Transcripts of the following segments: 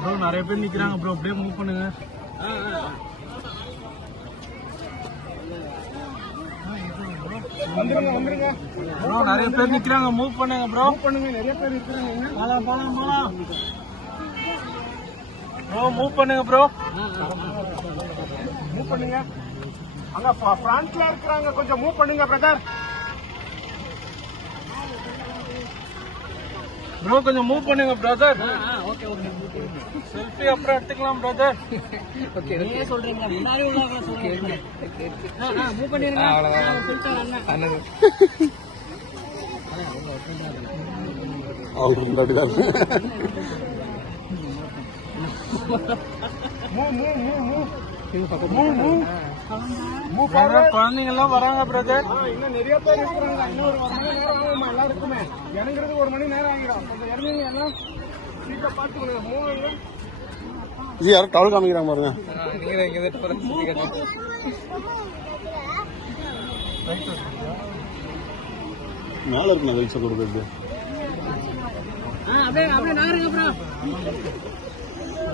Bro நிறைய பேர் நிக்கிறாங்க ப்ரோ அப்படியே மூவ் பண்ணுங்க. ப்ரோ நிறைய பேர் நிக்கிறாங்க. மூவ் பண்ணுங்க ப்ரோ பண்ணுங்க நிறைய பேர் நிக்கிறாங்க. போலாம் போலாம் போலாம். ப்ரோ மூவ் பண்ணுங்க ப்ரோ மூவ் பண்ணுங்க. அங்க ஃப்ரண்ட்ல இருக்கிறாங்க கொஞ்சம் மூவ் பண்ணுங்க பிரதர் ப்ரோ கொஞ்சம் மூவ் பண்ணுங்க பிரதர் செல்ஃபி அப்புறம் எடுத்துக்கலாம் பிரதர் நீங்க சொல்றீங்க முன்னாடி உள்ளவங்க சொல்றீங்க. மூவ் பண்ணிருங்க. Move move move move move move forward குழந்தைங்க எல்லாம் வராங்க பிரதர் இன்னும் நிறைய பேர் இருக்கிறாங்க. இன்னும் ஒரு மணி நேரம் ஆகுமா எல்லாருக்குமே. இறங்குறது ஒரு மணி நேரம் ஆகிடும். கொஞ்சம் இறங்குங்க எல்லாம் சீட்டை பார்த்துக்கணும் யாரும் டவல் காமிக்கிறாங்க பாருங்க. நீங்க இங்க மேல இருக்கு நான் வெளிச்சம் கொடுக்குறது. அப்படியே அப்படியே நாருங்க ப்ரோ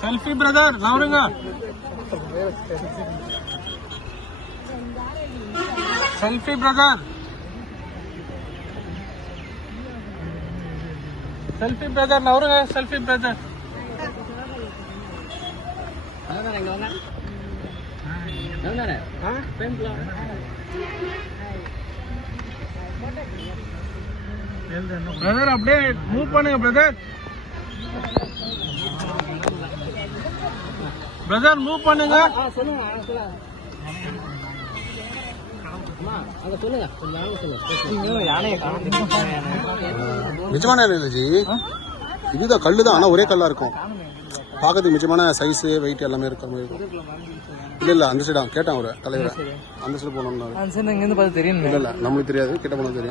செல்ஃபி பிரதர் நவருங்க செல்ஃபி பிரதர் செல்ஃபி பிரதர் நவருங்க செல்ஃபி பிரதர் அதான் இங்க வாங்க அதான் பெண்களா பிரதர் அப்படியே மூவ் பண்ணுங்க பிரதர் பிரதர் மூவ் பண்ணுங்க. நிஜமான இல்லை ஜி. இதுதான் கல்லு தான் ஆனா ஒரே கல்லா இருக்கும். பார்க்கறதுக்கு நிஜமான சைஸ் வெயிட் எல்லாமே இருக்கிற மாதிரி இருக்கும். இல்ல இல்ல அந்த சைடா கேட்டான் அவரு தலைவரை. அந்த சைடு போனோம்னா பார்த்து தெரியும் இல்ல இல்ல நம்மளுக்கு தெரியாது கிட்ட போனா தெரியும்.